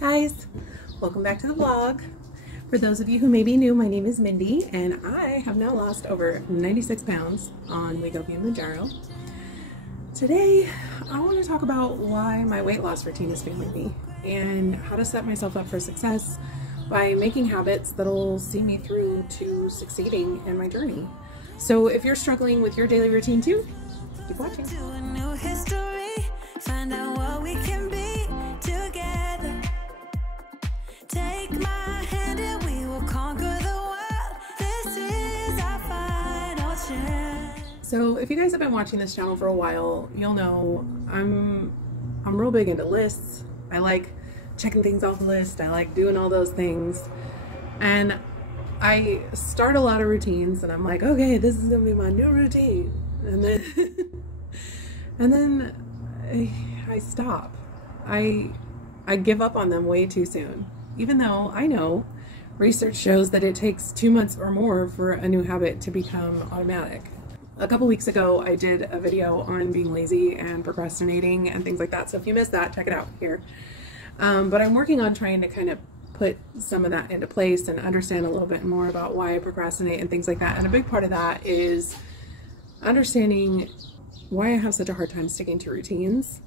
Guys, welcome back to the vlog. For those of you who may be new, my name is Mindy and I have now lost over 96 pounds on Wegovy and Mounjaro. Today I want to talk about why my weight loss routine is failing me and how to set myself up for success by making habits that'll see me through to succeeding in my journey. So if you're struggling with your daily routine too, keep watching. Find out what we can be together. Take my hand and we will conquer the world. This is our final chance. So if you guys have been watching this channel for a while, you'll know I'm real big into lists. I like checking things off the list. I like doing all those things. And I start a lot of routines and I'm like, okay, this is gonna be my new routine. And then I stop. I give up on them way too soon. Even though I know research shows that it takes 2 months or more for a new habit to become automatic. A couple weeks ago, I did a video on being lazy and procrastinating and things like that. So if you missed that, check it out here. But I'm working on trying to kind of put some of that into place and understand a little bit more about why I procrastinate and things like that. And a big part of that is understanding why I have such a hard time sticking to routines.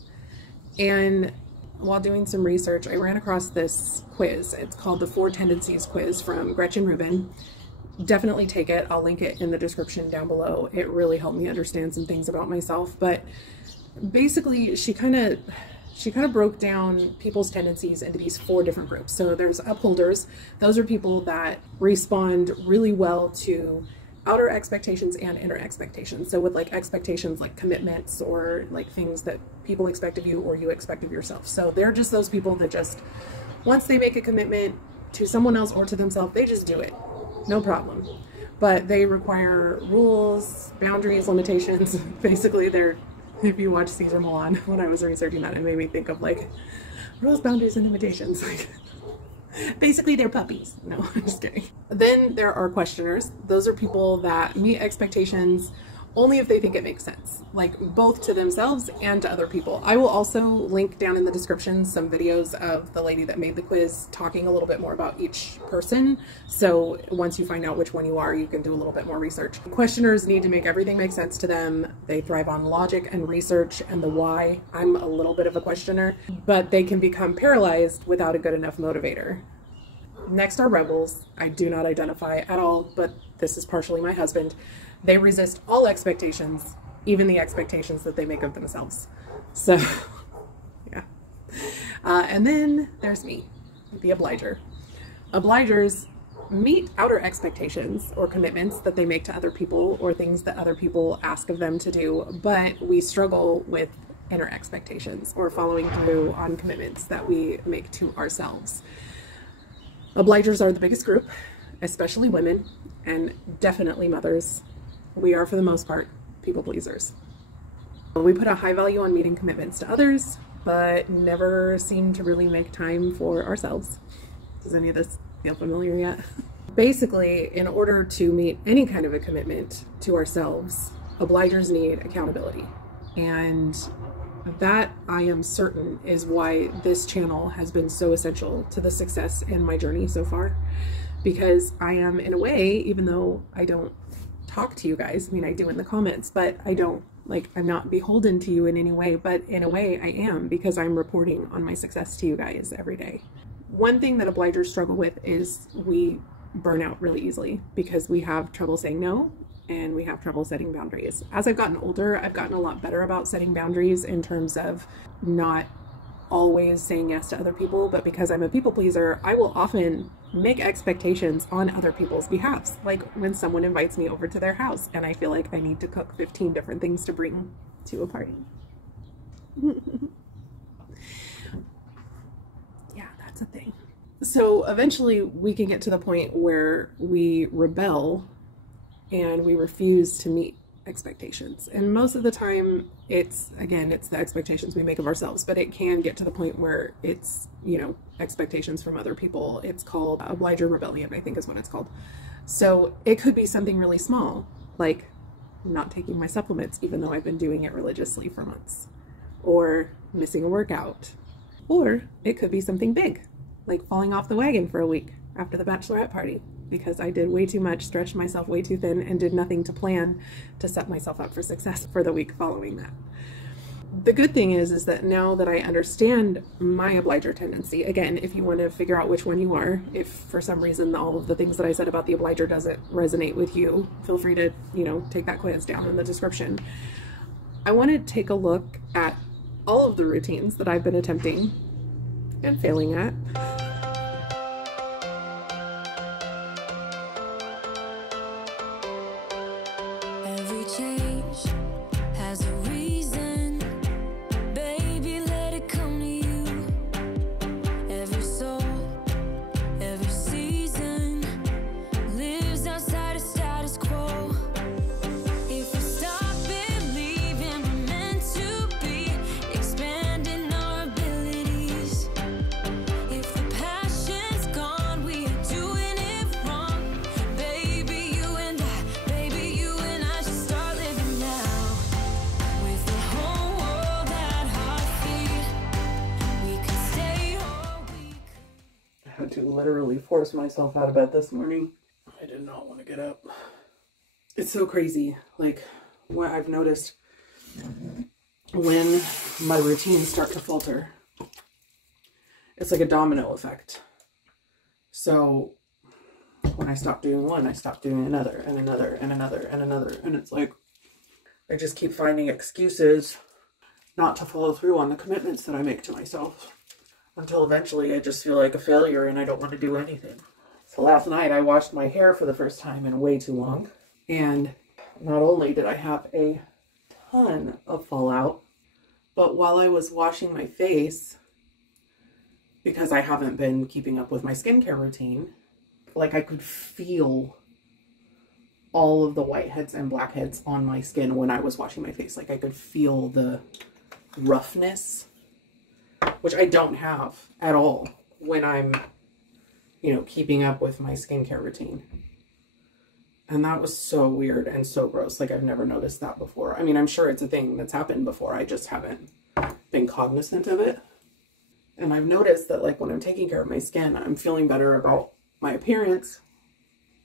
And while doing some research, I ran across this quiz. It's called the 4 Tendencies quiz from Gretchen Rubin. Definitely take it. I'll link it in the description down below. It really helped me understand some things about myself. But basically, she kind of broke down people's tendencies into these 4 different groups. So there's upholders. Those are people that respond really well to outer expectations and inner expectations. So with like expectations like commitments or like things that people expect of you or you expect of yourself. So they're just those people that just, once they make a commitment to someone else or to themselves, they just do it. No problem. But they require rules, boundaries, limitations. Basically they're, if you watch Caesar Milan, when I was researching that, it made me think of like rules, boundaries, and limitations. Like, basically they're puppies. No, I'm just kidding. Then there are questioners. Those are people that meet expectations only if they think it makes sense, like both to themselves and to other people. I will also link down in the description some videos of the lady that made the quiz talking a little bit more about each person. So once you find out which one you are, you can do a little bit more research. Questioners need to make everything make sense to them. They thrive on logic and research and the why. I'm a little bit of a questioner, but they can become paralyzed without a good enough motivator. Next are rebels. I do not identify at all, but this is partially my husband. They resist all expectations, even the expectations that they make of themselves. So, yeah. And then there's me, the obliger. Obligers meet outer expectations or commitments that they make to other people or things that other people ask of them to do, but we struggle with inner expectations or following through on commitments that we make to ourselves. Obligers are the biggest group, especially women and definitely mothers. We are, for the most part, people pleasers. We put a high value on meeting commitments to others, but never seem to really make time for ourselves. Does any of this feel familiar yet? Basically, in order to meet any kind of a commitment to ourselves, obligers need accountability. And that, I am certain, is why this channel has been so essential to the success in my journey so far. Because I am, in a way, even though I don't talk to you guys, I mean, I do in the comments, but I don't, like, I'm not beholden to you in any way, but in a way I am, because I'm reporting on my success to you guys every day. One thing that obligers struggle with is we burn out really easily because we have trouble saying no and we have trouble setting boundaries. As I've gotten older, I've gotten a lot better about setting boundaries in terms of not always saying yes to other people, but because I'm a people pleaser, I will often make expectations on other people's behalves. Like when someone invites me over to their house and I feel like I need to cook 15 different things to bring to a party. Yeah, that's a thing. So eventually we can get to the point where we rebel and we refuse to meet expectations. And most of the time it's the expectations we make of ourselves, but it can get to the point where it's, you know, expectations from other people. It's called obliger rebellion, I think is what it's called. So it could be something really small, like not taking my supplements, even though I've been doing it religiously for months, or missing a workout, or it could be something big, like falling off the wagon for a week after the bachelorette party because I did way too much, stretched myself way too thin, and did nothing to plan to set myself up for success for the week following that. The good thing is that now that I understand my obliger tendency, again, if you want to figure out which one you are, if for some reason all of the things that I said about the obliger doesn't resonate with you, feel free to, take that quiz down in the description. I want to take a look at all of the routines that I've been attempting and failing at. Every change has a reason, baby, let it come to you. Every soul, every season lives outside of status quo. If we stop believing we're meant to be, expanding our abilities. If the passion's gone, we are doing it wrong. Baby, you and I should start living now. With the whole world at our feet, we can stay all we could. I had to literally force myself out of bed this morning. I did not want to get up. It's so crazy, like what I've noticed when my routines start to falter. It's like a domino effect. So when I stop doing one, I stop doing another and another and another and another. And it's like, I just keep finding excuses not to follow through on the commitments that I make to myself until eventually I just feel like a failure and I don't want to do anything. So last night I washed my hair for the first time in way too long. And not only did I have a ton of fallout, but while I was washing my face, because I haven't been keeping up with my skincare routine, like I could feel all of the whiteheads and blackheads on my skin when I was washing my face. Like I could feel the roughness, which I don't have at all when I'm, keeping up with my skincare routine. And that was so weird and so gross. Like I've never noticed that before. I mean, I'm sure it's a thing that's happened before. I just haven't been cognizant of it. And I've noticed that like when I'm taking care of my skin, I'm feeling better about my appearance.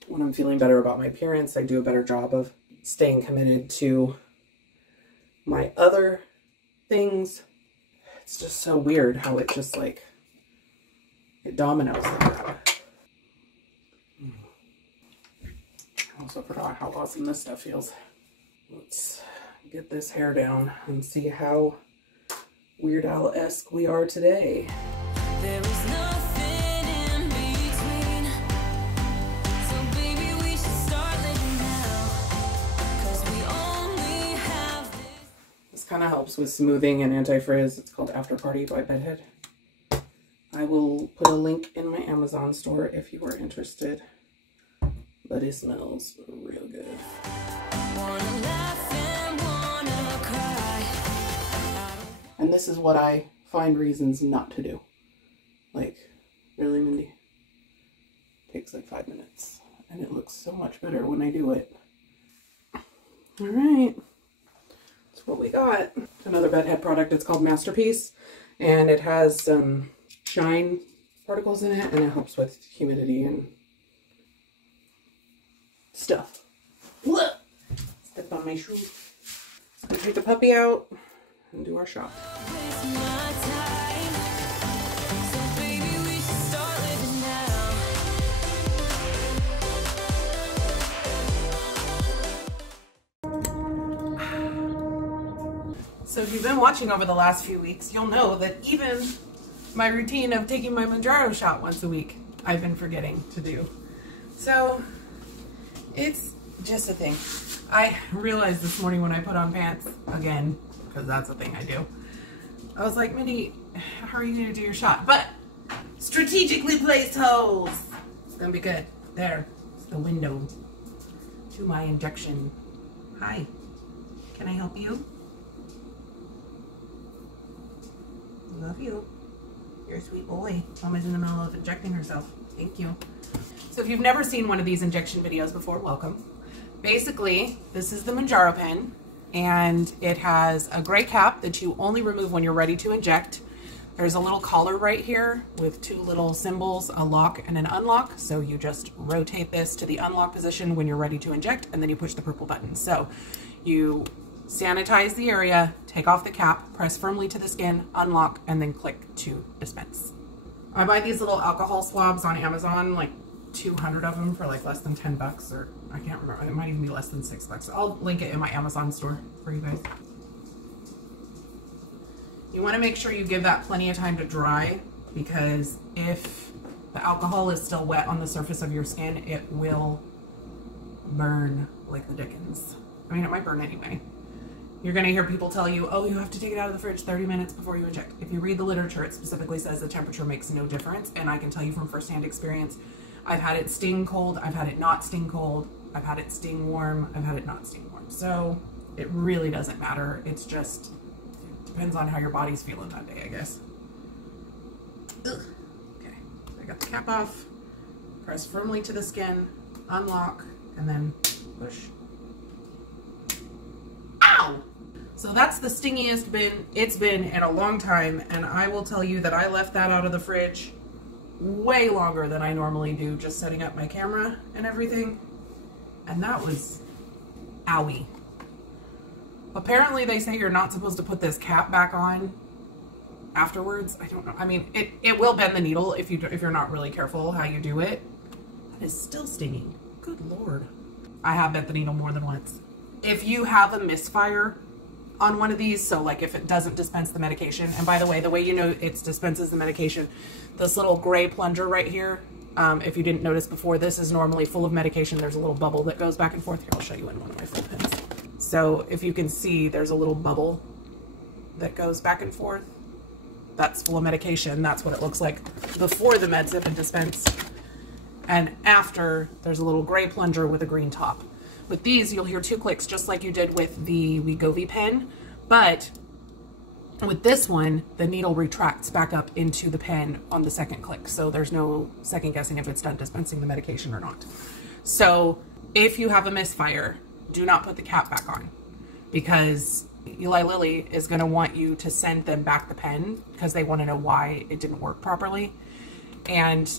When I'm feeling better about my appearance, I do a better job of staying committed to my other things. It's just so weird how it just like, it dominoes like that. I also forgot how awesome this stuff feels. Let's get this hair down and see how Weird Al-esque we are today. There is nothing in between, so baby we should start living now, 'cause we only have this kind of helps with smoothing and anti-frizz. It's called After Party by Bedhead. I will put a link in my Amazon store if you are interested, but it smells real good. Wanna laugh and wanna cry. And this is what I find reasons not to do. Like, really, Mindy? It takes like 5 minutes. And it looks so much better when I do it. Alright. That's what we got. Another Bedhead product. It's called Masterpiece. And it has some shine particles in it. And it helps with humidity and stuff. Look! Stepped on my shoe. So we take the puppy out and do our shop. So if you've been watching over the last few weeks, you'll know that even my routine of taking my Mounjaro shot once a week, I've been forgetting to do. So it's just a thing. I realized this morning when I put on pants again, because that's a thing I do. I was like, Mindy, how are you going to do your shot? But strategically placed holes. It's going to be good. There. It's the window to my injection. Hi. Can I help you? Love you. You're a sweet boy. Mama's in the middle of injecting herself. Thank you. So if you've never seen one of these injection videos before, welcome. Basically, this is the Mounjaro pen, and it has a gray cap that you only remove when you're ready to inject. There's a little collar right here with two little symbols, a lock and an unlock. So you just rotate this to the unlock position when you're ready to inject, and then you push the purple button. So you sanitize the area, take off the cap, press firmly to the skin, unlock, and then click to dispense. I buy these little alcohol swabs on Amazon, like 200 of them for like less than 10 bucks, or I can't remember, it might even be less than 6 bucks. I'll link it in my Amazon store for you guys. You want to make sure you give that plenty of time to dry, because if the alcohol is still wet on the surface of your skin, it will burn like the dickens. I mean, it might burn anyway. You're going to hear people tell you, oh, you have to take it out of the fridge 30 minutes before you inject. If you read the literature, it specifically says the temperature makes no difference. And I can tell you from firsthand experience, I've had it sting cold, I've had it not sting cold, I've had it sting warm, I've had it not sting warm. So it really doesn't matter. It's just, depends on how your body's feeling that day, I guess. Ugh. Okay, so I got the cap off, press firmly to the skin, unlock, and then push. Ow! So that's the stingiest it's been in a long time, and I will tell you that I left that out of the fridge way longer than I normally do, just setting up my camera and everything, and that was owie. Apparently they say you're not supposed to put this cap back on afterwards. I don't know. I mean, it will bend the needle if you're not really careful how you do it. That is still stinging. Good Lord. I have bent the needle more than once. If you have a misfire on one of these, so like if it doesn't dispense the medication, and by the way you know it dispenses the medication, this little gray plunger right here, if you didn't notice before, this is normally full of medication. There's a little bubble that goes back and forth. Here, I'll show you in one of my flip pens. So if you can see, there's a little bubble that goes back and forth. That's full of medication. That's what it looks like before the meds have been dispensed. And after, there's a little gray plunger with a green top. With these, you'll hear 2 clicks, just like you did with the Wegovy pen, but with this one, the needle retracts back up into the pen on the second click, so there's no second guessing if it's done dispensing the medication or not. So if you have a misfire, do not put the cap back on, because Eli Lilly is going to want you to send them back the pen because they want to know why it didn't work properly.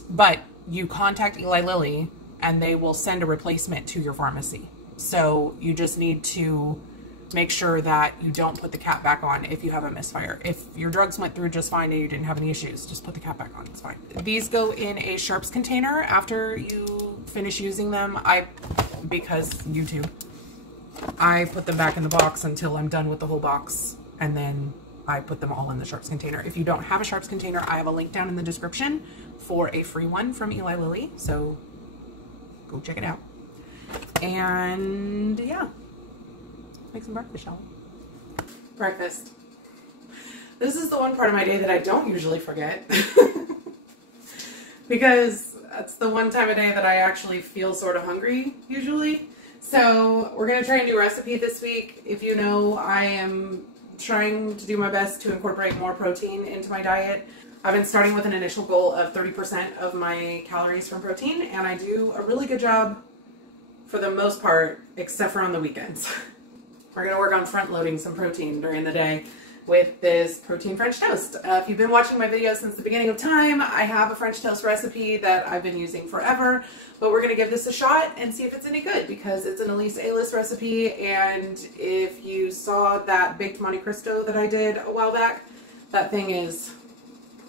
But you contact Eli Lilly and they will send a replacement to your pharmacy. So you just need to make sure that you don't put the cap back on if you have a misfire. If your drugs went through just fine and you didn't have any issues, just put the cap back on, it's fine. These go in a sharps container after you finish using them. Because YouTube, I put them back in the box until I'm done with the whole box, and then I put them all in the sharps container. If you don't have a sharps container, I have a link down in the description for a free one from Eli Lilly, so go check it out. And yeah, make some breakfast, shall we? Breakfast. This is the one part of my day that I don't usually forget because that's the one time of day that I actually feel sort of hungry usually. So we're going to try a new recipe this week. If you know, I am trying to do my best to incorporate more protein into my diet. I've been starting with an initial goal of 30% of my calories from protein, and I do a really good job for the most part, except for on the weekends. We're going to work on front loading some protein during the day with this protein French toast. If you've been watching my videos since the beginning of time, I have a French toast recipe that I've been using forever, but we're going to give this a shot and see if it's any good, because it's an Elise A-list recipe, and if you saw that baked Monte Cristo that I did a while back, that thing is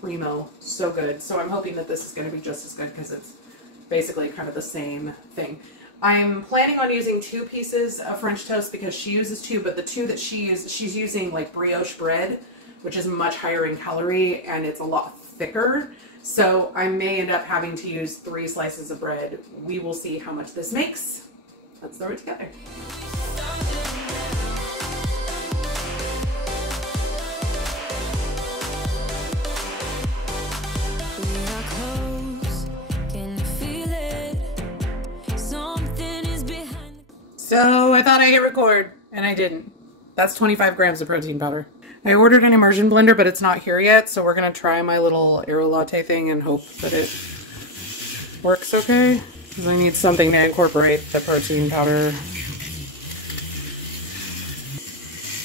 primo, so good. So I'm hoping that this is going to be just as good, because it's basically kind of the same thing. I'm planning on using 2 pieces of French toast because she uses 2, but the 2 that she's using like brioche bread, which is much higher in calorie and it's a lot thicker. So I may end up having to use 3 slices of bread. We will see how much this makes. Let's throw it together. So I thought I hit record, and I didn't. That's 25 grams of protein powder. I ordered an immersion blender, but it's not here yet, so we're going to try my little Aero Latte thing and hope that it works okay. Because I need something to incorporate the protein powder.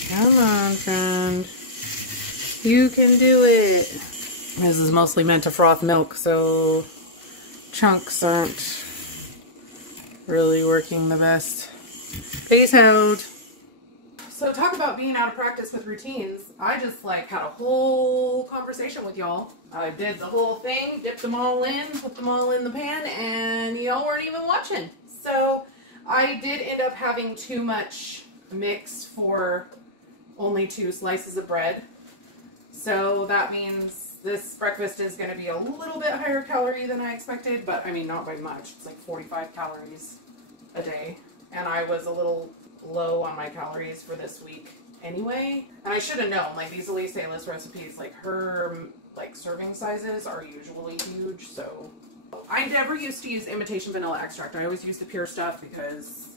Come on, friend. You can do it. This is mostly meant to froth milk, so chunks aren't really working the best. Peace out. So talk about being out of practice with routines. I just like had a whole conversation with y'all. I did the whole thing, dipped them all in, put them all in the pan, and y'all weren't even watching. So I did end up having too much mix for only 2 slices of bread. So that means this breakfast is going to be a little bit higher calorie than I expected, but I mean not by much. It's like 45 calories a day, and I was a little low on my calories for this week anyway. And I should have known, like these Elise List recipes, like her like serving sizes are usually huge, so I never used to use imitation vanilla extract. I always used the pure stuff because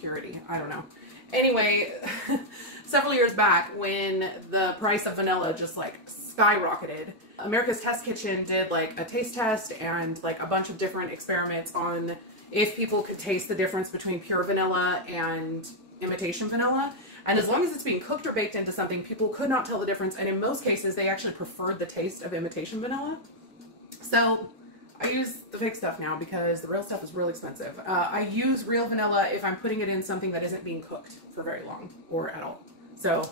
purity, I don't know. Anyway, several years back when the price of vanilla just like skyrocketed, America's Test Kitchen did like a taste test and like a bunch of different experiments on if people could taste the difference between pure vanilla and imitation vanilla. And as long as it's being cooked or baked into something, people could not tell the difference. And in most cases, they actually preferred the taste of imitation vanilla. So I use the fake stuff now because the real stuff is real expensive. I use real vanilla if I'm putting it in something that isn't being cooked for very long or at all. So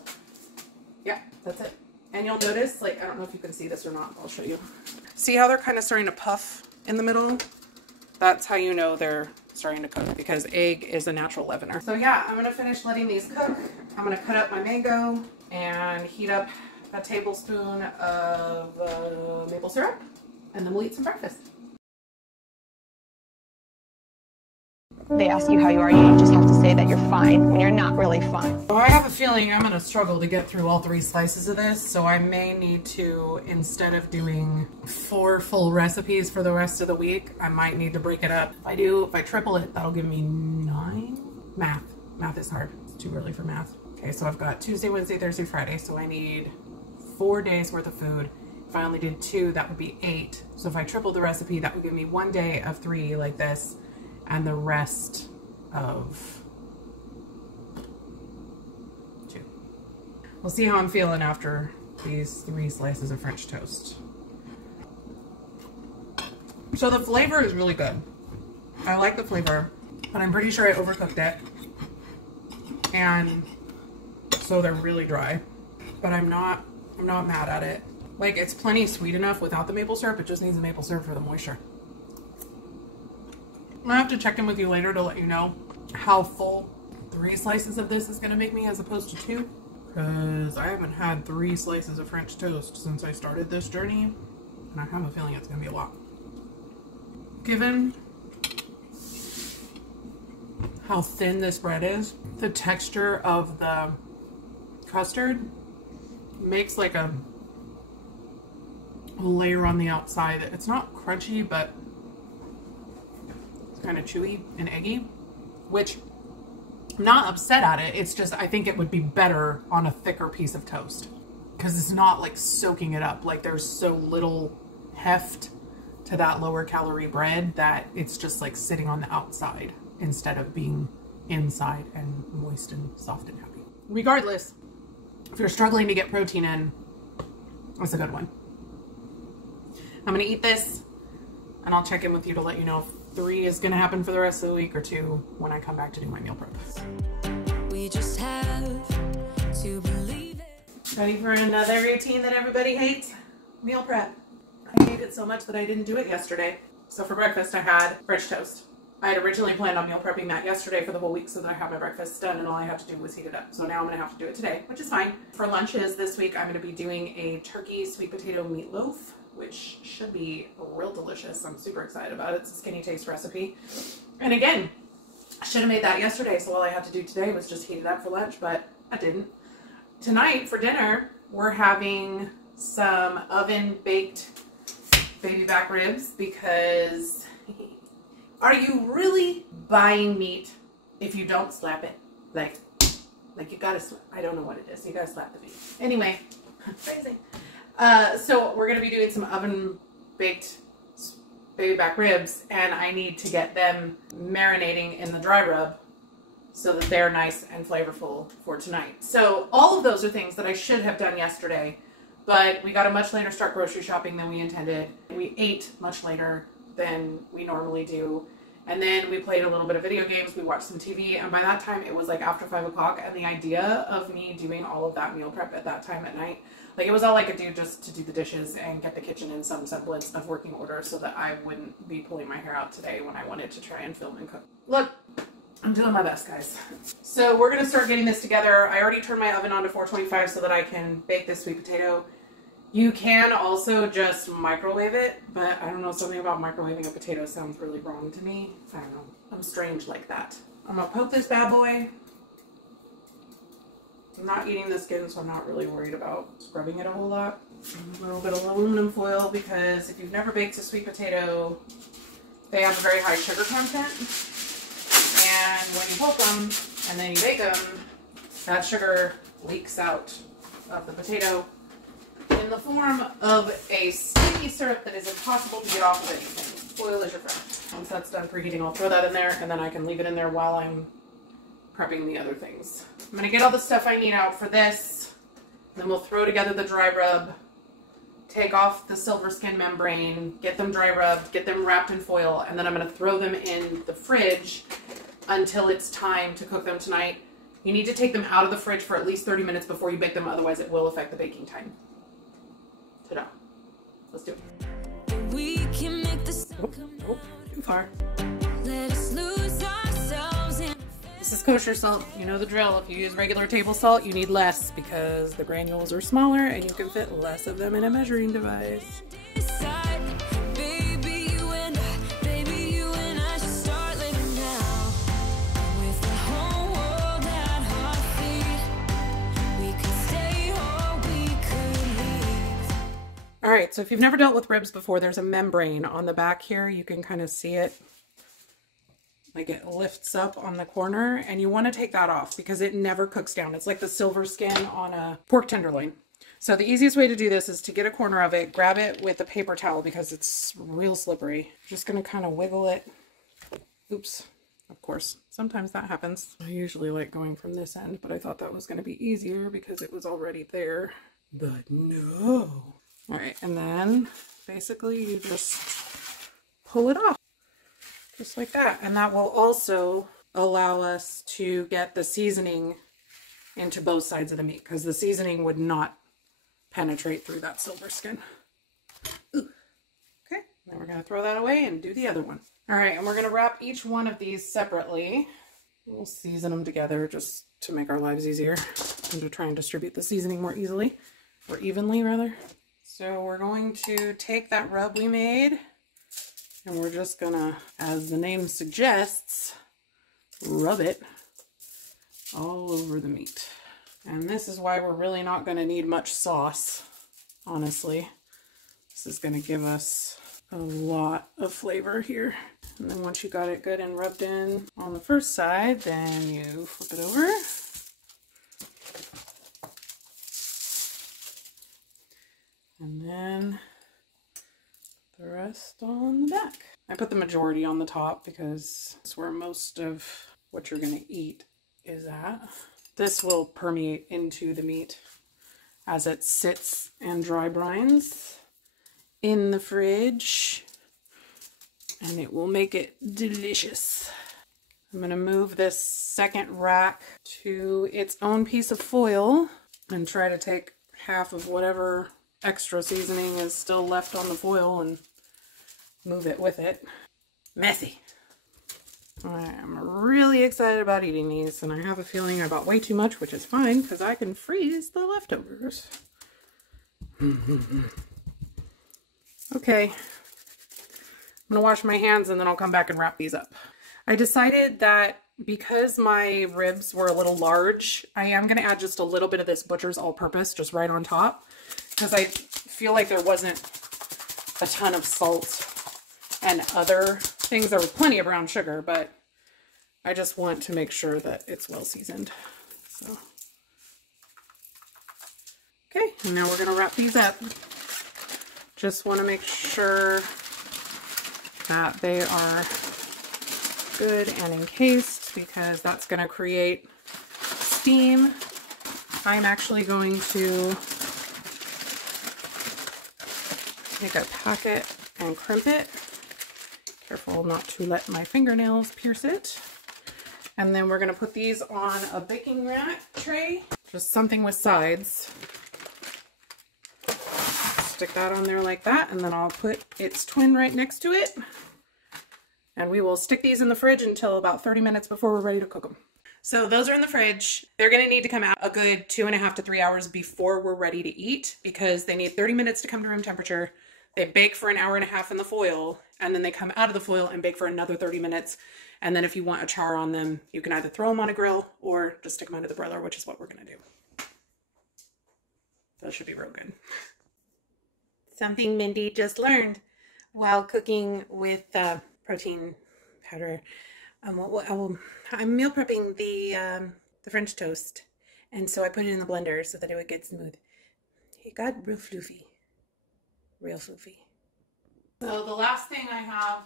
yeah, that's it. And you'll notice, like, I don't know if you can see this or not. I'll show you. See how they're kind of starting to puff in the middle? That's how you know they're starting to cook, because egg is a natural leavener. So yeah, I'm gonna finish letting these cook. I'm gonna cut up my mango and heat up a tablespoon of maple syrup, and then we'll eat some breakfast. They ask you how you are, you just have to say that you're fine when you're not really fine. So I have a feeling I'm gonna struggle to get through all 3 slices of this, so I may need to, instead of doing 4 full recipes for the rest of the week, I might need to break it up. If I triple it, that'll give me 9. Math is hard. It's too early for math. Okay, so I've got Tuesday, Wednesday, Thursday, Friday, so I need 4 days worth of food. If I only did 2, that would be 8. So if I tripled the recipe, that would give me 1 day of 3 like this, and the rest of 2. We'll see how I'm feeling after these 3 slices of French toast. So the flavor is really good. I like the flavor, but I'm pretty sure I overcooked it. And so they're really dry, but I'm not mad at it. Like, it's plenty sweet enough without the maple syrup. It just needs the maple syrup for the moisture. I'll have to check in with you later to let you know how full 3 slices of this is going to make me as opposed to 2. Because I haven't had 3 slices of French toast since I started this journey. And I have a feeling it's going to be a lot. Given how thin this bread is, the texture of the custard makes like a layer on the outside. It's not crunchy, but kind of chewy and eggy, which I'm not upset at it. It's just, I think it would be better on a thicker piece of toast because it's not like soaking it up. Like, there's so little heft to that lower calorie bread that it's just like sitting on the outside instead of being inside and moist and soft and happy. Regardless, if you're struggling to get protein in, it's a good one. I'm gonna eat this and I'll check in with you to let you know if 3 is going to happen for the rest of the week, or 2 when I come back to do my meal prep. We just have to believe it. Ready for another routine that everybody hates? Meal prep. I hate it so much that I didn't do it yesterday. So for breakfast I had French toast. I had originally planned on meal prepping that yesterday for the whole week so that I have my breakfast done and all I have to do was heat it up. So now I'm going to have to do it today, which is fine. For lunches this week I'm going to be doing a turkey sweet potato meatloaf, which should be real delicious. I'm super excited about it. It's a Skinny Taste recipe. And again, I should have made that yesterday, so all I had to do today was just heat it up for lunch, but I didn't. Tonight for dinner, we're having some oven-baked baby back ribs because are you really buying meat if you don't slap it? Like you gotta, I don't know what it is. You gotta slap the meat. Anyway, crazy. So we're going to be doing some oven-baked baby back ribs, and I need to get them marinating in the dry rub so that they're nice and flavorful for tonight. So all of those are things that I should have done yesterday, but we got a much later start grocery shopping than we intended. We ate much later than we normally do. And then we played a little bit of video games, we watched some TV, and by that time it was like after 5 o'clock, and the idea of me doing all of that meal prep at that time at night, like it was all I could do just to do the dishes and get the kitchen in some semblance of working order so that I wouldn't be pulling my hair out today when I wanted to try and film and cook. Look, I'm doing my best, guys. So we're gonna start getting this together. I already turned my oven on to 425 so that I can bake this sweet potato. You can also just microwave it, but I don't know, something about microwaving a potato sounds really wrong to me. I don't know, I'm strange like that. I'm gonna poke this bad boy. I'm not eating the skin, so I'm not really worried about scrubbing it a whole lot. A little bit of aluminum foil, because if you've never baked a sweet potato, they have a very high sugar content. And when you poke them and then you bake them, that sugar leaks out of the potato in the form of a sticky syrup that is impossible to get off of anything. Foil is your friend. Once that's done preheating, I'll throw that in there, and then I can leave it in there while I'm prepping the other things. I'm gonna get all the stuff I need out for this, then we'll throw together the dry rub, take off the silver skin membrane, get them dry rubbed, get them wrapped in foil, and then I'm gonna throw them in the fridge until it's time to cook them tonight. You need to take them out of the fridge for at least 30 minutes before you bake them, otherwise it will affect the baking time. Ta-da. Let's do it. We can make the sun Oh, too far. let us lose ourselves in This is kosher salt. You know the drill. If you use regular table salt, you need less because the granules are smaller and you can fit less of them in a measuring device. side. Baby, you and I should start living now. With the whole world at our feet, we could stay or we could leave. All right, so if you've never dealt with ribs before, there's a membrane on the back here. You can kind of see it. Like it lifts up on the corner, and you want to take that off because it never cooks down. It's like the silver skin on a pork tenderloin. So the easiest way to do this is to get a corner of it, grab it with a paper towel because it's real slippery. Just going to kind of wiggle it. Oops. Of course, sometimes that happens. I usually like going from this end, but I thought that was going to be easier because it was already there. But no. All right, and then basically you just pull it off. Just like that. And that will also allow us to get the seasoning into both sides of the meat because the seasoning would not penetrate through that silver skin. Ooh. Okay, then we're going to throw that away and do the other one. All right, and we're going to wrap each one of these separately. We'll season them together just to make our lives easier and to try and distribute the seasoning more easily, or evenly rather. So we're going to take that rub we made, and we're just gonna, as the name suggests, rub it all over the meat. And this is why we're really not gonna need much sauce, honestly. This is gonna give us a lot of flavor here. And then once you got it good and rubbed in on the first side, then you flip it over. And then the rest on the back. I put the majority on the top because that's where most of what you're going to eat is at. This will permeate into the meat as it sits and dry brines in the fridge, and it will make it delicious. I'm going to move this second rack to its own piece of foil and try to take half of whatever extra seasoning is still left on the foil and move it with it. Messy. I'm really excited about eating these, and I have a feeling I bought way too much, which is fine because I can freeze the leftovers. Okay. I'm gonna wash my hands and then I'll come back and wrap these up. I decided that because my ribs were a little large, I am gonna add just a little bit of this Butcher's All-Purpose just right on top, because I feel like there wasn't a ton of salt and other things. There was plenty of brown sugar, but I just want to make sure that it's well seasoned. So, okay, and now we're gonna wrap these up. Just want to make sure that they are good and encased because that's going to create steam. I'm actually going to Take a packet and crimp it. Careful not to let my fingernails pierce it. And then we're gonna put these on a baking mat tray, just something with sides. Stick that on there like that, and then I'll put its twin right next to it. And we will stick these in the fridge until about 30 minutes before we're ready to cook them. So those are in the fridge. They're gonna need to come out a good 2.5 to 3 hours before we're ready to eat, because they need 30 minutes to come to room temperature. They bake for 1.5 hours in the foil, and then they come out of the foil and bake for another 30 minutes. And then if you want a char on them, you can either throw them on a grill or just stick them under the broiler, which is what we're gonna do. Those should be real good. Something Mindy just learned while cooking with protein powder. I'm meal prepping the French toast, and so I put it in the blender so that it would get smooth. It got real floofy. Real floofy. So the last thing I have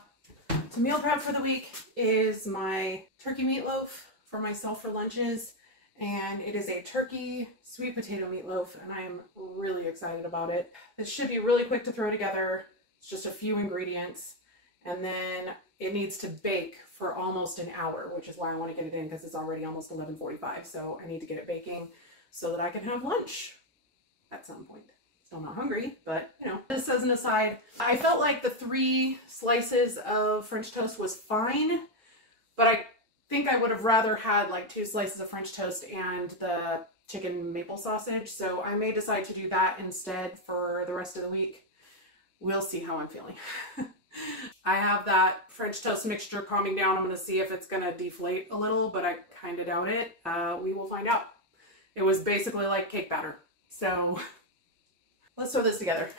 to meal prep for the week is my turkey meatloaf for myself for lunches. And it is a turkey sweet potato meatloaf, and I am really excited about it. This should be really quick to throw together. It's just a few ingredients, and then it needs to bake for almost an hour, which is why I want to get it in, because it's already almost 11:45. So I need to get it baking so that I can have lunch at some point. Still not hungry, but you know. This as an aside, I felt like the 3 slices of French toast was fine, but I think I would have rather had like 2 slices of French toast and the chicken maple sausage. So I may decide to do that instead for the rest of the week. We'll see how I'm feeling. I have that French toast mixture calming down. I'm going to see if it's going to deflate a little, but I kind of doubt it. We will find out. It was basically like cake batter. So let's throw this together.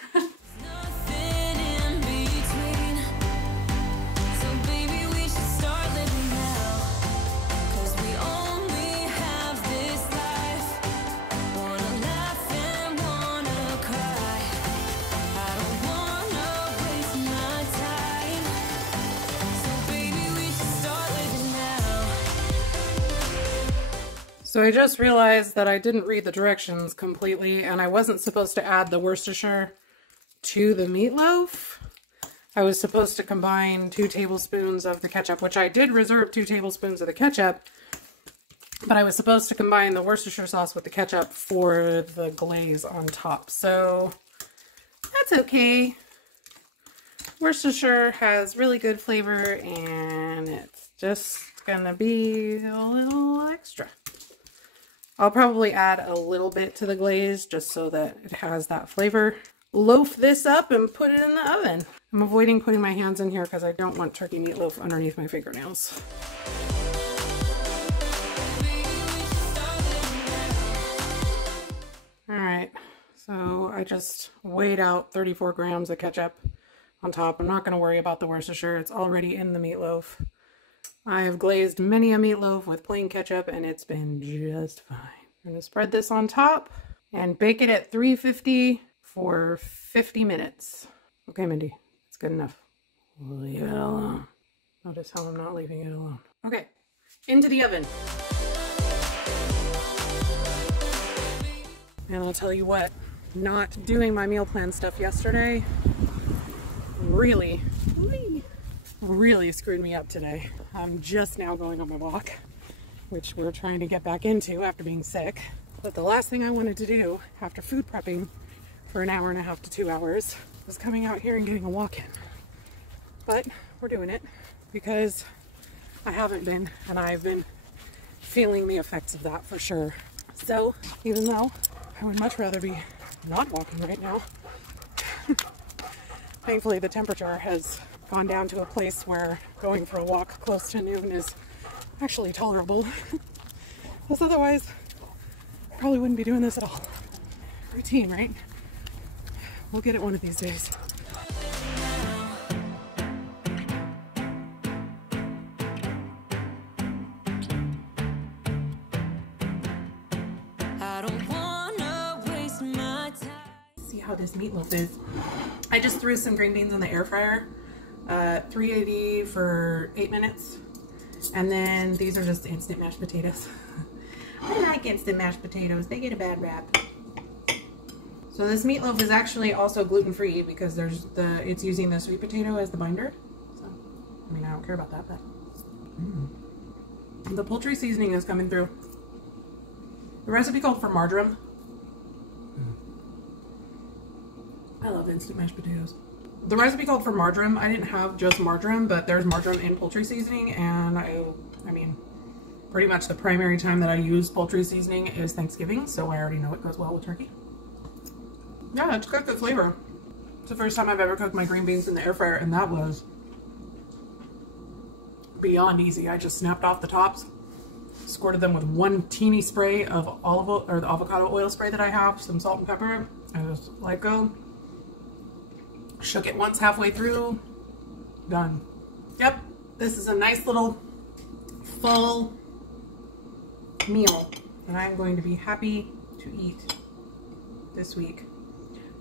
So I just realized that I didn't read the directions completely, and I wasn't supposed to add the Worcestershire to the meatloaf. I was supposed to combine 2 tablespoons of the ketchup, which I did reserve 2 tablespoons of the ketchup, but I was supposed to combine the Worcestershire sauce with the ketchup for the glaze on top. So that's okay. Worcestershire has really good flavor, and it's just gonna be a little extra. I'll probably add a little bit to the glaze just so that it has that flavor. Loaf this up and put it in the oven. I'm avoiding putting my hands in here because I don't want turkey meatloaf underneath my fingernails. All right, so I just weighed out 34 grams of ketchup on top. I'm not going to worry about the Worcestershire. It's already in the meatloaf. I have glazed many a meatloaf with plain ketchup, and it's been just fine. I'm going to spread this on top and bake it at 350 for 50 minutes. Okay, Mindy, it's good enough. Leave it alone. Notice how I'm not leaving it alone. Okay, into the oven. And I'll tell you what, not doing my meal plan stuff yesterday really screwed me up today. I'm just now going on my walk, which we're trying to get back into after being sick. But the last thing I wanted to do after food prepping for 1.5 hours to 2 hours was coming out here and getting a walk in. But we're doing it because I haven't been, and I've been feeling the effects of that for sure. So even though I would much rather be not walking right now, thankfully the temperature has gone down to a place where going for a walk close to noon is actually tolerable. Because otherwise, I probably wouldn't be doing this at all. Routine, right? We'll get it one of these days. I don't wanna waste my time. See how this meatloaf is. I just threw some green beans in the air fryer. 380 for 8 minutes. And then these are just instant mashed potatoes. I like instant mashed potatoes. They get a bad rap. So this meatloaf is actually also gluten-free because it's using the sweet potato as the binder. So, I mean, I don't care about that, but the poultry seasoning is coming through. The recipe called for marjoram. I love instant mashed potatoes. The recipe called for marjoram. I didn't have just marjoram, but there's marjoram in poultry seasoning, and I mean, pretty much the primary time that I use poultry seasoning is Thanksgiving, so I already know it goes well with turkey. Yeah, it's got good flavor. It's the first time I've ever cooked my green beans in the air fryer, and that was beyond easy. I just snapped off the tops, squirted them with one teeny spray of the avocado oil spray that I have, some salt and pepper, and just let go. Shook it once halfway through. Done. Yep, this is a nice little full meal that I'm going to be happy to eat this week.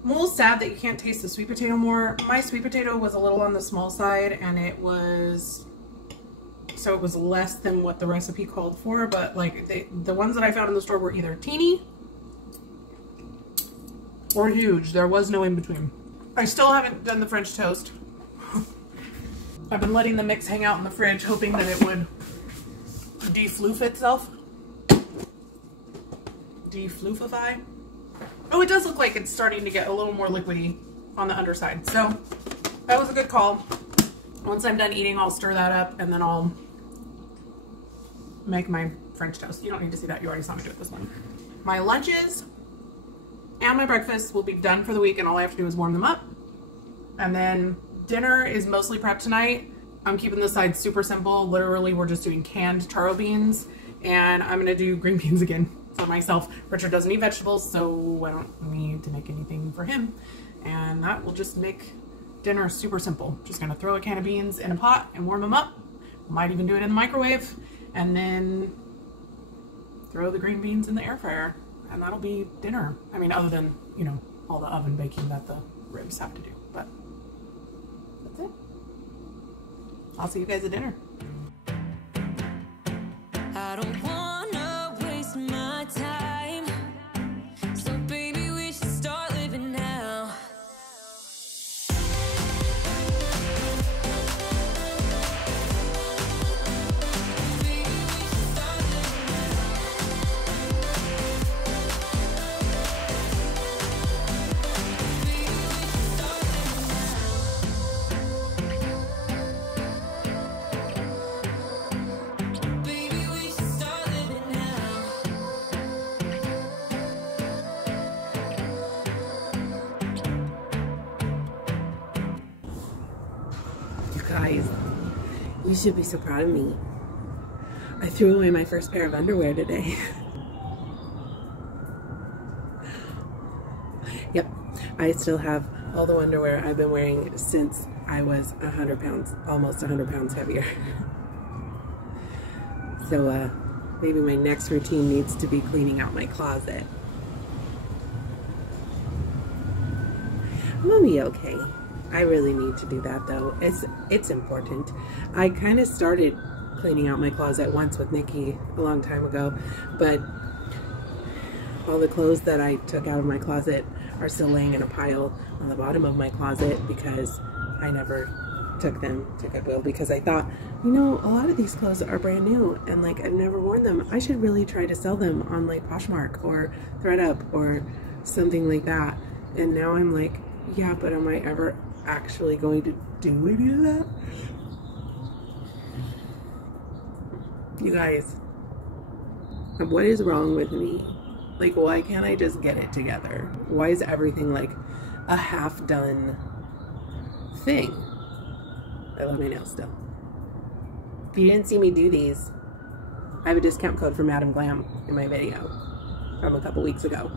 I'm a little sad that you can't taste the sweet potato more. My sweet potato was a little on the small side, and it was less than what the recipe called for, but like the ones that I found in the store were either teeny or huge. There was no in between. I still haven't done the French toast. I've been letting the mix hang out in the fridge, hoping that it would de-floof itself. De-floofify. Oh, it does look like it's starting to get a little more liquidy on the underside. So that was a good call. Once I'm done eating, I'll stir that up and then I'll make my French toast. You don't need to see that. You already saw me do it this morning. My lunches and my breakfast will be done for the week, and all I have to do is warm them up. And then dinner is mostly prepped tonight. I'm keeping the sides super simple. Literally, we're just doing canned taro beans, and I'm gonna do green beans again for myself. Richard doesn't eat vegetables, so I don't need to make anything for him. And that will just make dinner super simple. Just gonna throw a can of beans in a pot and warm them up. Might even do it in the microwave, and then throw the green beans in the air fryer. And that'll be dinner. I mean, other than, you know, all the oven baking that the ribs have to do. But that's it. I'll see you guys at dinner. I don't wanna waste my time, so baby, we should start living now. Guys, you should be so proud of me. I threw away my first pair of underwear today. Yep, I still have all the underwear I've been wearing since I was 100 pounds, almost 100 pounds heavier. So maybe my next routine needs to be cleaning out my closet. I'm gonna be okay. I really need to do that though. It's important. I kind of started cleaning out my closet once with Nikki a long time ago, but all the clothes that I took out of my closet are still laying in a pile on the bottom of my closet because I never took them to Goodwill, because I thought, you know, a lot of these clothes are brand new and like I've never worn them. I should really try to sell them on like Poshmark or ThredUp or something like that. And now I'm like, yeah, but am I ever actually going to do any of that? You guys, what is wrong with me? Like, why can't I just get it together? Why is everything like a half-done thing? I love my nails still. If you didn't see me do these, I have a discount code for Madam Glam in my video from a couple weeks ago.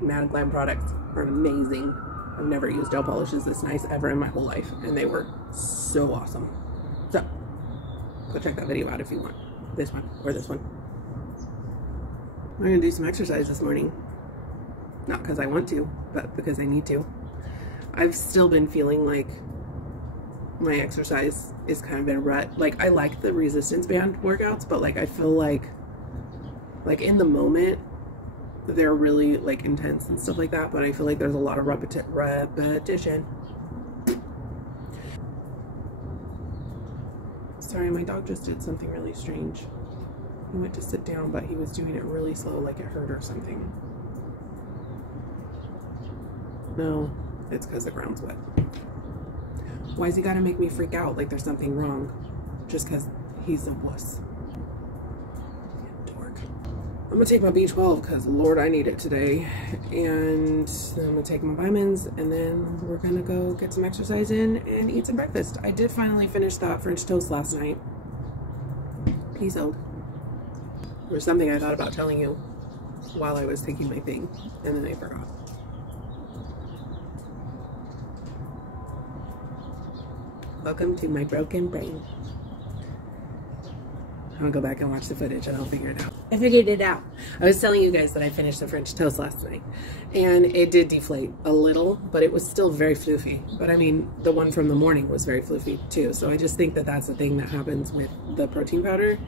Madam Glam products are amazing. I've never used gel polishes this nice ever in my whole life, and they were so awesome. So, go check that video out if you want. This one, or this one. I'm gonna do some exercise this morning. Not because I want to, but because I need to. I've still been feeling like my exercise is kind of in a rut. Like, I like the resistance band workouts, but like I feel like in the moment, they're really like intense and stuff like that, but I feel like there's a lot of repetition. Sorry, my dog just did something really strange. He went to sit down, but he was doing it really slow, like it hurt or something. No, it's because the ground's wet. Why has he got to make me freak out like there's something wrong? Just because he's a wuss. Dork. I'm going to take my B12 because, Lord, I need it today. And then I'm going to take my vitamins, and then we're going to go get some exercise in and eat some breakfast. I did finally finish that French toast last night. Peace out. There's something I thought about telling you while I was taking my thing, and then I forgot. Welcome to my broken brain. I'm gonna go back and watch the footage and I'll figure it out. I figured it out. I was telling you guys that I finished the French toast last night, and it did deflate a little, but it was still very floofy. But I mean, the one from the morning was very floofy too. So I just think that that's the thing that happens with the protein powder.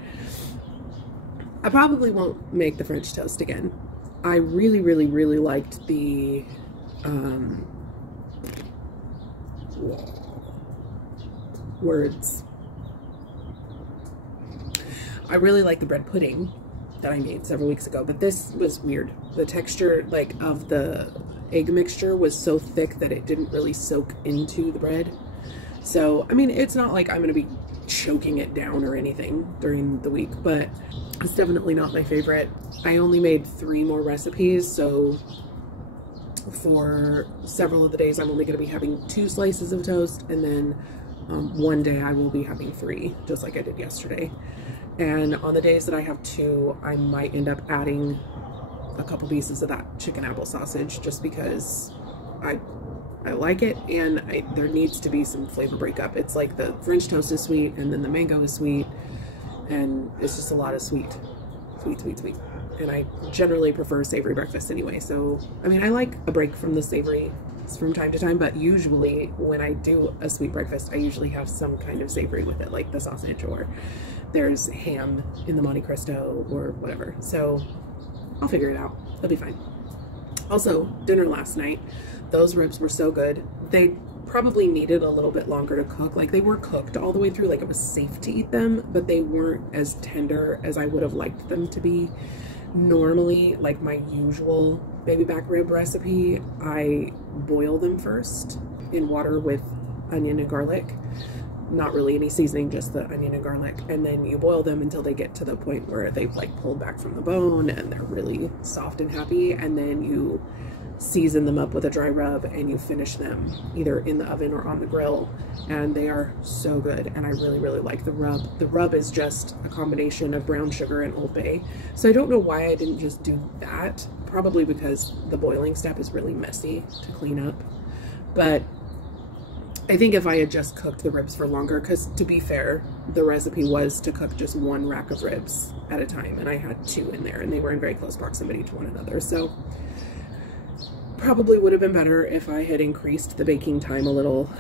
I probably won't make the French toast again. I really, really, really liked the I really like the bread pudding that I made several weeks ago, but this was weird. The texture, like, of the egg mixture was so thick that it didn't really soak into the bread. So, I mean, it's not like I'm going to be choking it down or anything during the week, but it's definitely not my favorite. I only made 3 more recipes, so for several of the days I'm only going to be having 2 slices of toast, and then one day I will be having 3, just like I did yesterday. And on the days that I have 2, I might end up adding a couple pieces of that chicken apple sausage, just because I like it, and there needs to be some flavor breakup. It's like the French toast is sweet, and then the mango is sweet, and it's just a lot of sweet. And I generally prefer savory breakfast anyway. So, I mean, I like a break from the savory from time to time, but usually when I do a sweet breakfast, I usually have some kind of savory with it, like the sausage, or there's ham in the Monte Cristo or whatever. So I'll figure it out. It'll be fine. Also, dinner last night, those ribs were so good. They probably needed a little bit longer to cook. Like, they were cooked all the way through, like it was safe to eat them, but they weren't as tender as I would have liked them to be. Normally, like my usual baby back rib recipe, I boil them first in water with onion and garlic. Not really any seasoning, just the onion and garlic. And then you boil them until they get to the point where they've like pulled back from the bone and they're really soft and happy. And then you season them up with a dry rub, and you finish them either in the oven or on the grill, and they are so good. And I really, really like the rub. The rub is just a combination of brown sugar and Old Bay. So I don't know why I didn't just do that. Probably because the boiling step is really messy to clean up. But I think if I had just cooked the ribs for longer, because to be fair, the recipe was to cook just 1 rack of ribs at a time, and I had 2 in there, and they were in very close proximity to one another. So probably would have been better if I had increased the baking time a little,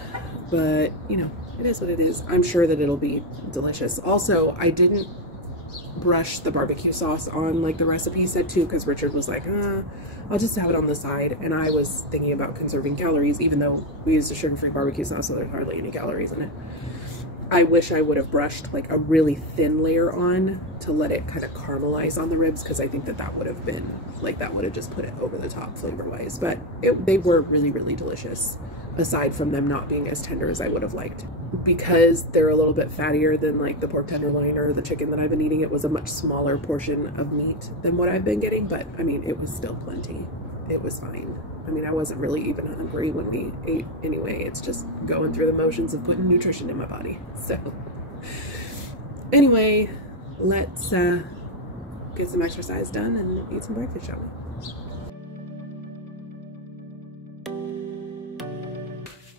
but you know, it is what it is. I'm sure that it'll be delicious. Also, I didn't brush the barbecue sauce on like the recipe said to, because Richard was like, I'll just have it on the side, and I was thinking about conserving calories, even though we used a sugar-free barbecue sauce, so there's hardly any calories in it. I wish I would have brushed like a really thin layer on to let it kind of caramelize on the ribs, because I think that that would have been like, that would have just put it over the top flavor-wise. But they were really, really delicious, aside from them not being as tender as I would have liked. Because they're a little bit fattier than like the pork tenderloin or the chicken that I've been eating, it was a much smaller portion of meat than what I've been getting, but I mean, it was still plenty. It was fine. I mean, I wasn't really even hungry when we ate anyway. It's just going through the motions of putting nutrition in my body. So anyway, let's get some exercise done and eat some breakfast, shall we?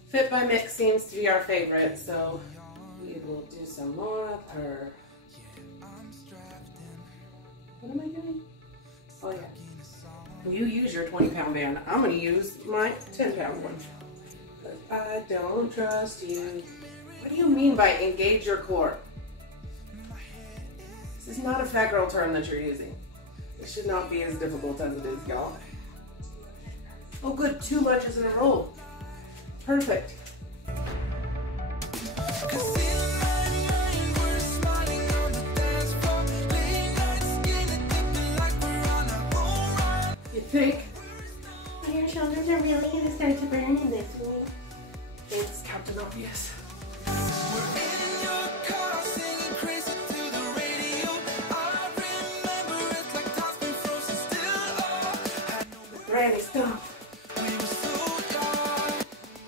Fit by Mix seems to be our favorite, so we will do some more of her. What am I doing? Oh yeah. You use your 20-pound band. I'm going to use my 10-pound one. I don't trust you. What do you mean by engage your core? This is not a fat girl term that you're using. It should not be as difficult as it is, y'all. Oh good, 2 lunches in a row. Perfect. You think? Your shoulders are really gonna start to burn in this week. It's Captain Obvious. Granny, stop.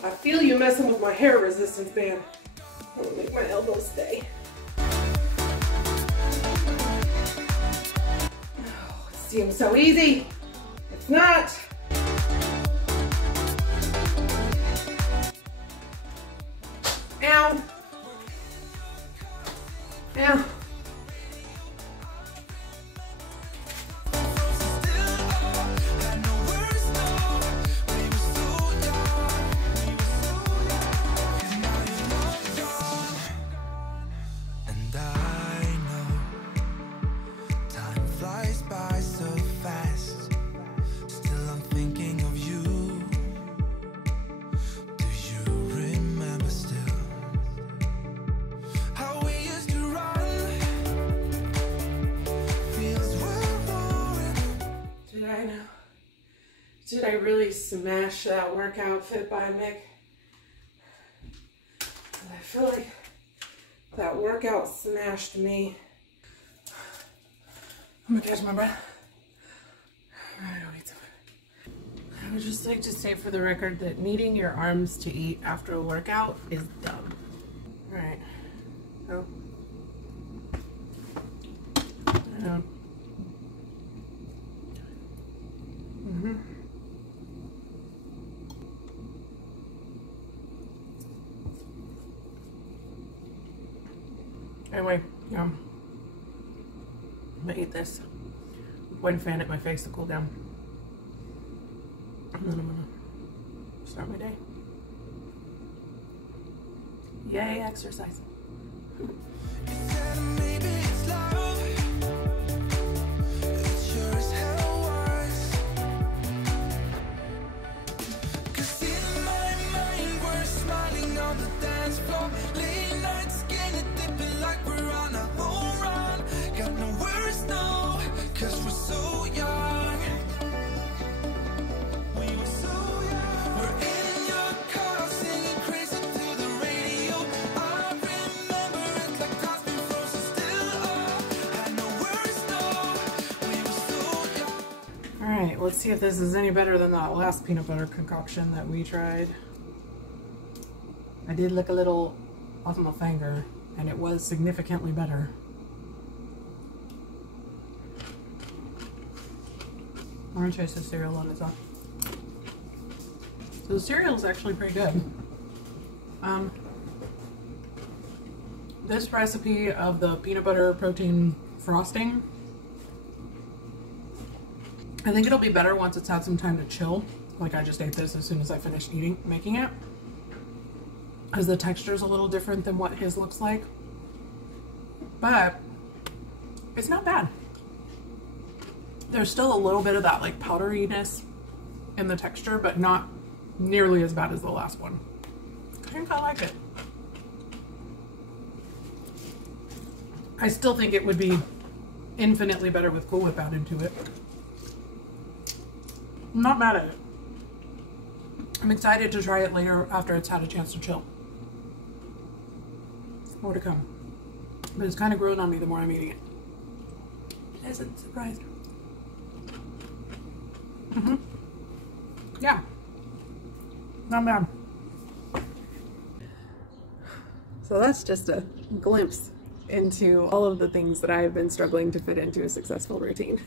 I feel you messing with my hair resistance band. I'll make my elbows stay. Oh, it seems so easy. It's not. Ow. Ow. Did I really smash that work outfit by Mick? I feel like that workout smashed me. I'm gonna catch my breath. I don't need some. I would just like to say for the record that needing your arms to eat after a workout is dumb. All right. So. Anyway, I'm gonna eat this. One fan at my face to cool down. And then I'm gonna start my day. Yay, exercise. Alright, let's see if this is any better than that last peanut butter concoction that we tried. I did lick a little off my finger, and it was significantly better. I'm gonna taste the cereal on its own. So the cereal is actually pretty good. This recipe of the peanut butter protein frosting, I think it'll be better once it's had some time to chill. Like I just ate this as soon as I finished making it. Because the texture is a little different than what his looks like. But it's not bad. There's still a little bit of that like powderiness in the texture, but not nearly as bad as the last one. I think I like it. I still think it would be infinitely better with Cool Whip added to it. I'm not mad at it. I'm excited to try it later after it's had a chance to chill. More to come. But it's kind of growing on me the more I'm eating it. Pleasant surprise. Yeah. Not bad. So that's just a glimpse into all of the things that I've been struggling to fit into a successful routine.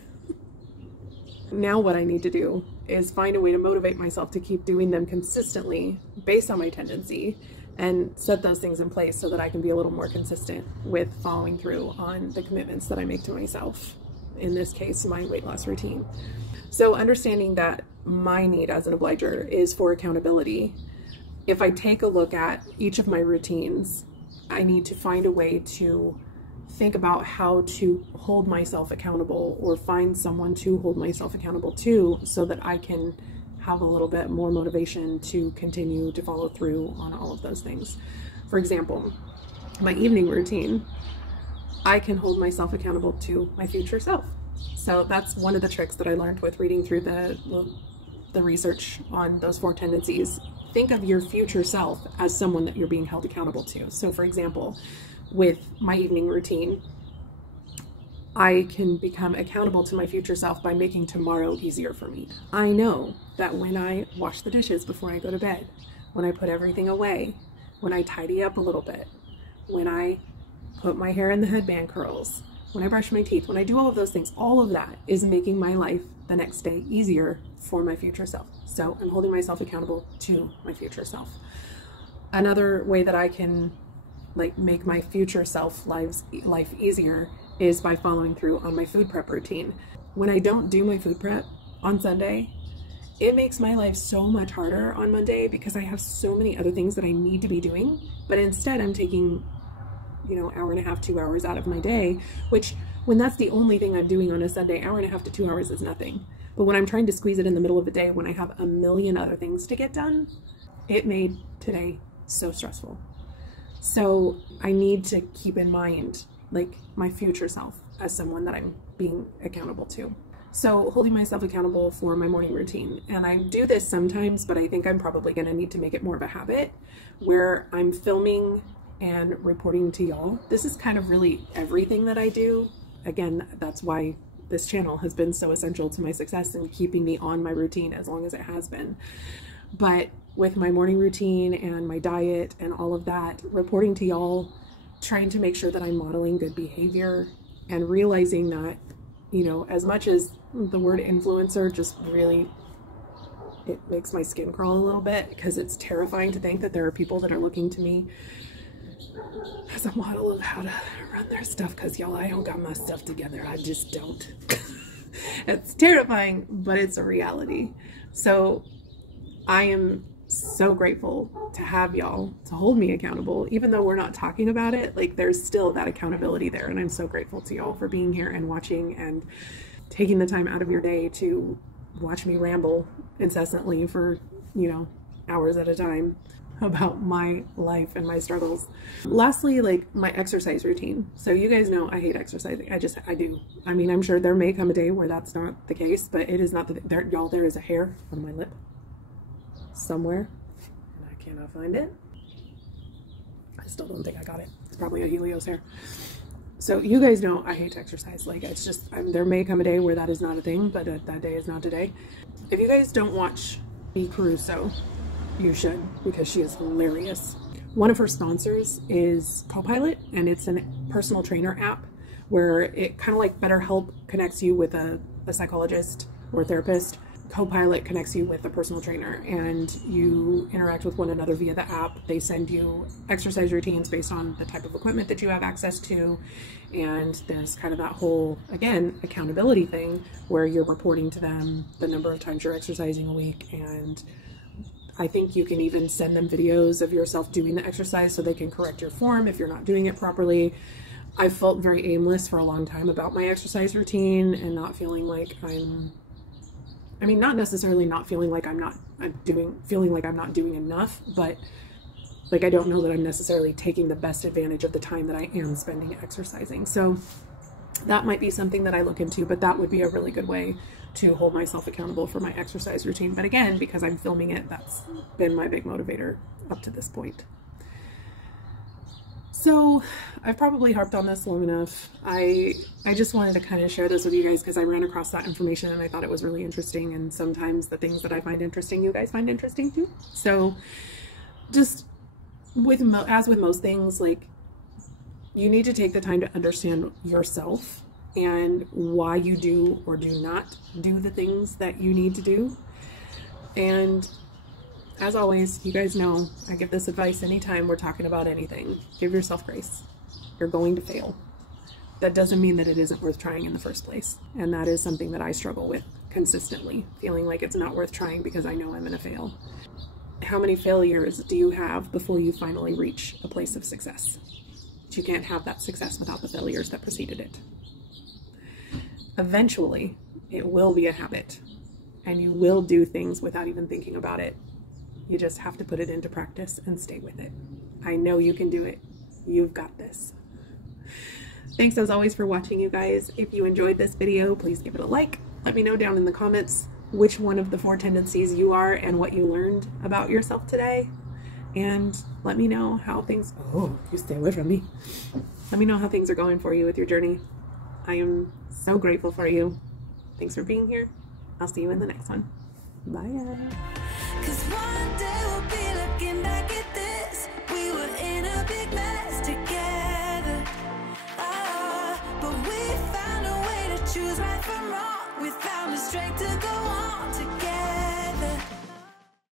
Now what I need to do is find a way to motivate myself to keep doing them consistently based on my tendency and set those things in place so that I can be a little more consistent with following through on the commitments that I make to myself. In this case, my weight loss routine. So understanding that my need as an obliger is for accountability. If I take a look at each of my routines, I need to find a way to think about how to hold myself accountable or find someone to hold myself accountable to, so that I can have a little bit more motivation to continue to follow through on all of those things. For example, my evening routine, I can hold myself accountable to my future self. So that's one of the tricks that I learned with reading through the research on those 4 tendencies. Think of your future self as someone that you're being held accountable to. So for example, with my evening routine, I can become accountable to my future self by making tomorrow easier for me. I know that when I wash the dishes before I go to bed, when I put everything away, when I tidy up a little bit, when I put my hair in the headband curls, when I brush my teeth, when I do all of those things, all of that is making my life the next day easier for my future self. So I'm holding myself accountable to my future self. Another way that I can make my future self life easier is by following through on my food prep routine. When I don't do my food prep on Sunday, it makes my life so much harder on Monday because I have so many other things that I need to be doing. But instead I'm taking, hour and a half, 2 hours out of my day, which when that's the only thing I'm doing on a Sunday, hour and a half to 2 hours is nothing. But when I'm trying to squeeze it in the middle of the day, when I have a million other things to get done, it made today so stressful. So I need to keep in mind my future self as someone that I'm being accountable to. So holding myself accountable for my morning routine. And I do this sometimes, but I think I'm probably going to need to make it more of a habit where I'm filming and reporting to y'all. This is kind of really everything that I do. Again, that's why this channel has been so essential to my success and keeping me on my routine as long as it has been. But with my morning routine and my diet and all of that, reporting to y'all, trying to make sure that I'm modeling good behavior and realizing that, as much as the word influencer just really, it makes my skin crawl a little bit because it's terrifying to think that there are people that are looking to me as a model of how to run their stuff, because y'all, I don't got my stuff together. I just don't. It's terrifying, but it's a reality. So I am so grateful to have y'all to hold me accountable, even though we're not talking about it. There's still that accountability there, and I'm so grateful to y'all for being here and watching and taking the time out of your day to watch me ramble incessantly for hours at a time about my life and my struggles. Lastly, my exercise routine. So you guys know I hate exercising. I do. I mean, I'm sure there may come a day where that's not the case, but it is not y'all, there is a hair on my lip somewhere and I cannot find it. I still don't think I got it. It's probably a Helios hair. So you guys know I hate to exercise. It's just, there may come a day where that is not a thing, but that day is not today. If you guys don't watch B. Caruso, you should, because she is hilarious. One of her sponsors is Copilot, and it's a personal trainer app where it kind of like BetterHelp connects you with a psychologist or therapist. Copilot connects you with a personal trainer, and you interact with one another via the app. They send you exercise routines based on the type of equipment that you have access to, and there's kind of that whole, again, accountability thing where you're reporting to them the number of times you're exercising a week. And I think you can even send them videos of yourself doing the exercise so they can correct your form if you're not doing it properly. I felt very aimless for a long time about my exercise routine and not feeling like not necessarily not feeling like feeling like I'm not doing enough, but I don't know that I'm necessarily taking the best advantage of the time that I am spending exercising. So that might be something that I look into, but that would be a really good way to hold myself accountable for my exercise routine. But again, because I'm filming it, that's been my big motivator up to this point. So I've probably harped on this long enough. I just wanted to kind of share this with you guys because I ran across that information and I thought it was really interesting. And sometimes the things that I find interesting, you guys find interesting too. So just as with most things, you need to take the time to understand yourself and why you do or do not do the things that you need to do. And as always, you guys know I give this advice anytime we're talking about anything. Give yourself grace. You're going to fail. That doesn't mean that it isn't worth trying in the first place. And that is something that I struggle with consistently, feeling like it's not worth trying because I know I'm going to fail. How many failures do you have before you finally reach a place of success? But you can't have that success without the failures that preceded it. Eventually, it will be a habit, and you will do things without even thinking about it. You just have to put it into practice and stay with it. I know you can do it. You've got this. Thanks as always for watching, you guys. If you enjoyed this video, please give it a like. Let me know down in the comments which one of the 4 tendencies you are and what you learned about yourself today. And let me know how things, oh, you stay away from me. Let me know how things are going for you with your journey. I am so grateful for you. Thanks for being here. I'll see you in the next one. Bye. 'Cause one day we'll be looking back at this.